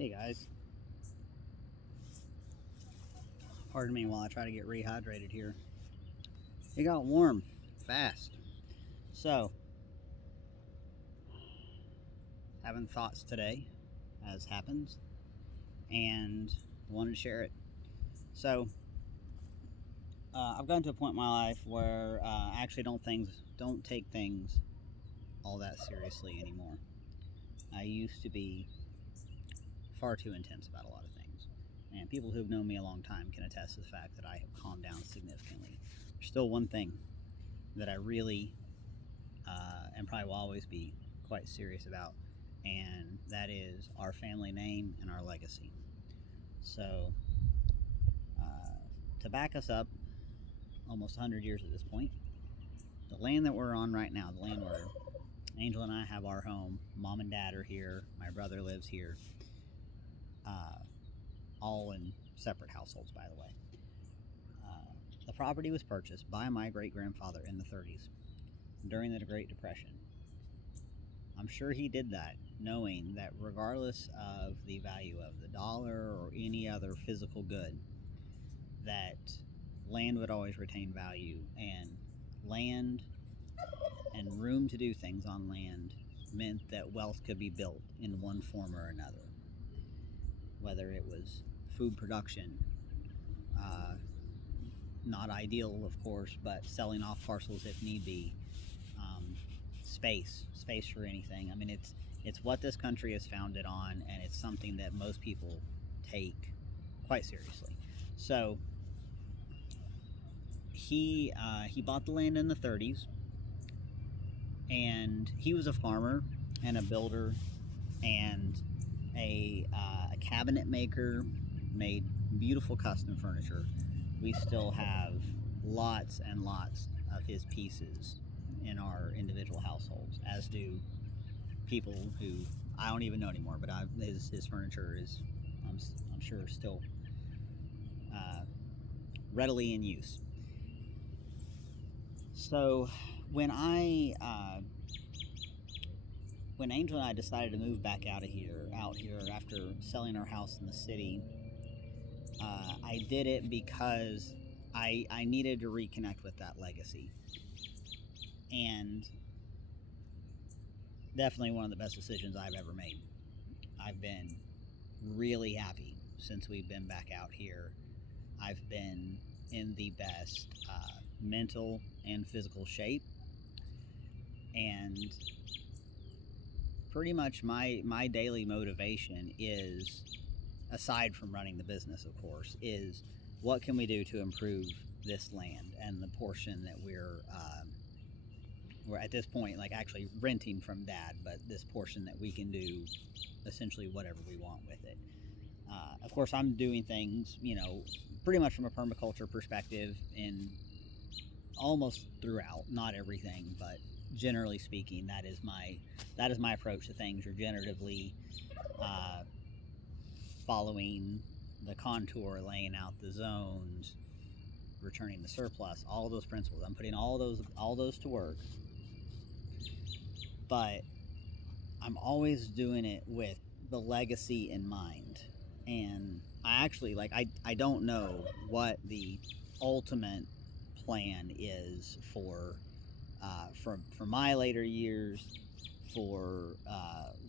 Hey guys, pardon me while I try to get rehydrated here. It got warm fast. So, having thoughts today, as happens, and wanted to share it. So, I've gotten to a point in my life where I actually don't take things all that seriously anymore. I used to be far too intense about a lot of things. And people who've known me a long time can attest to the fact that I have calmed down significantly. There's still one thing that I really and probably will always be quite serious about, and that is our family name and our legacy. So, to back us up almost 100 years at this point, the land that we're on right now, the land where Angel and I have our home, mom and dad are here, my brother lives here, all in separate households, by the way. The property was purchased by my great grandfather in the 30s during the Great Depression. I'm sure he did that knowing that regardless of the value of the dollar or any other physical good, that land would always retain value, and land and room to do things on land meant that wealth could be built in one form or another. Whether it was food production, not ideal, of course, but selling off parcels if need be, space for anything. I mean, it's what this country is founded on, and it's something that most people take quite seriously. So he bought the land in the 30s, and he was a farmer and a builder and a cabinet maker, made beautiful custom furniture. We still have lots and lots of his pieces in our individual households, as do people who I don't even know anymore. But his furniture is, I'm sure, still uh, readily in use. So when when Angel and I decided to move back out here after selling our house in the city, I did it because I needed to reconnect with that legacy, and definitely one of the best decisions I've ever made. I've been really happy since we've been back out here. I've been in the best mental and physical shape, and pretty much my daily motivation is, aside from running the business, of course, is what can we do to improve this land and the portion that we're at this point like actually renting from dad, but this portion that we can do essentially whatever we want with it. Of course, I'm doing things, pretty much from a permaculture perspective in almost throughout, not everything, but generally speaking, that is my approach to things. Regeneratively, following the contour, laying out the zones, returning the surplus, all those principles. I'm putting all those to work, but I'm always doing it with the legacy in mind. And I actually I don't know what the ultimate plan is for my later years, for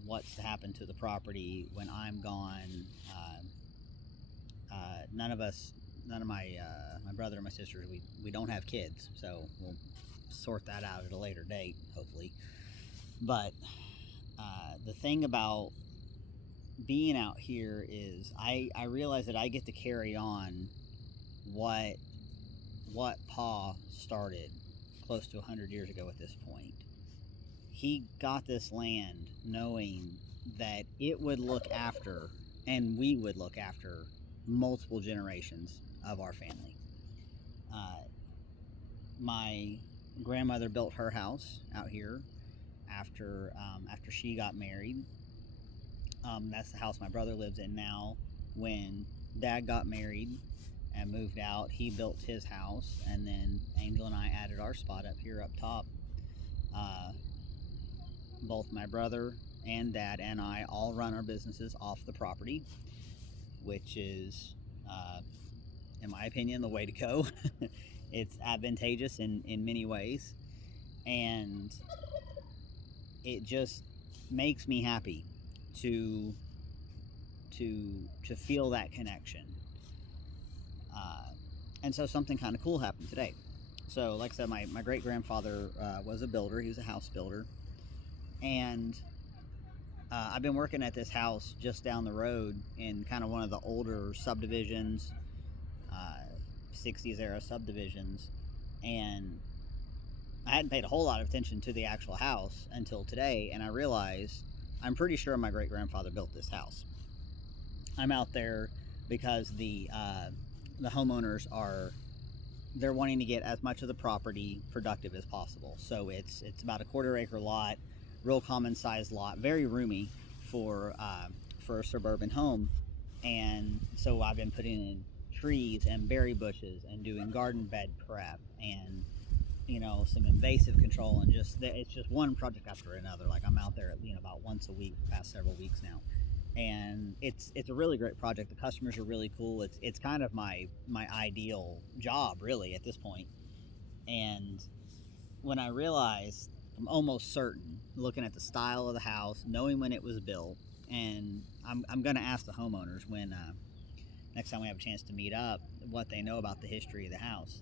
what's to happen to the property when I'm gone. None of us, none of my brother and my sisters, we don't have kids, so we'll sort that out at a later date, hopefully. But the thing about being out here is I realize that I get to carry on what Pa started close to 100 years ago at this point. He got this land knowing that it would look after, and we would look after, multiple generations of our family. My grandmother built her house out here after she got married. That's the house my brother lives in now. When dad got married and moved out, he built his house, and then Angel and I added our spot up here up top. Both my brother and Dad and I all run our businesses off the property, which is, in my opinion, the way to go. It's advantageous in many ways, and it just makes me happy to feel that connection. Uh, and so something kind of cool happened today. So, like I said, my great grandfather was a builder. He was a house builder, and I've been working at this house just down the road in kind of one of the older subdivisions, uh, 60s era subdivisions, and I hadn't paid a whole lot of attention to the actual house until today, and I realized I'm pretty sure my great grandfather built this house. I'm out there because the homeowners they're wanting to get as much of the property productive as possible. So it's about a quarter-acre lot, real common size lot, very roomy for a suburban home. And so I've been putting in trees and berry bushes and doing garden bed prep and some invasive control, and it's just one project after another. Like I'm out there about once a week the past several weeks now, and it's a really great project. The customers are really cool. It's kind of my ideal job really at this point. And when I realized, I'm almost certain, looking at the style of the house, knowing when it was built, and I'm going to ask the homeowners when next time we have a chance to meet up what they know about the history of the house.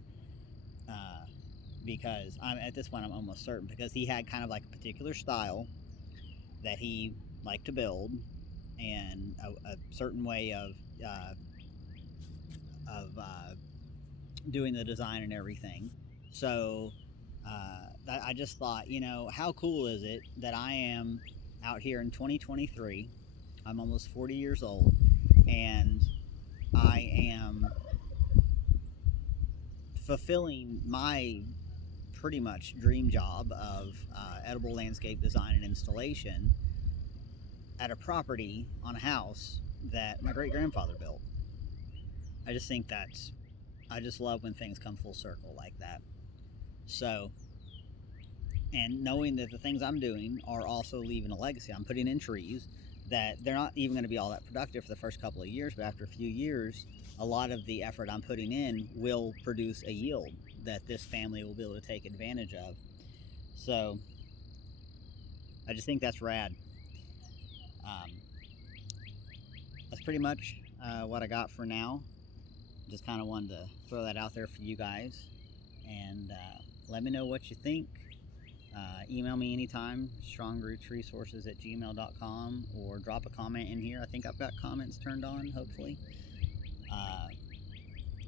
Because at this point I'm almost certain, because he had kind of like a particular style that he liked to build, and a certain way of doing the design and everything. So I just thought, how cool is it that I am out here in 2023? I'm almost 40 years old, and I am fulfilling my pretty much dream job of edible landscape design and installation at a property on a house that my great grandfather built. I just think I just love when things come full circle like that. So, and knowing that the things I'm doing are also leaving a legacy. I'm putting in trees that they're not even going to be all that productive for the first couple of years, but after a few years, a lot of the effort I'm putting in will produce a yield that this family will be able to take advantage of. So I just think that's rad. Um, that's pretty much what I got for now. Just kind of wanted to throw that out there for you guys, and let me know what you think. Email me anytime, strongrootsresources@gmail.com, or drop a comment in here. I think I've got comments turned on, hopefully.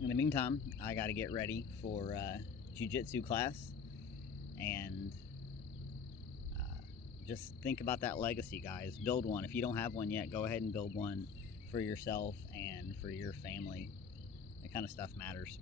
In the meantime, I got to get ready for jiu-jitsu class, and just think about that legacy, guys. Build one. If you don't have one yet, go ahead and build one for yourself and for your family. That kind of stuff matters.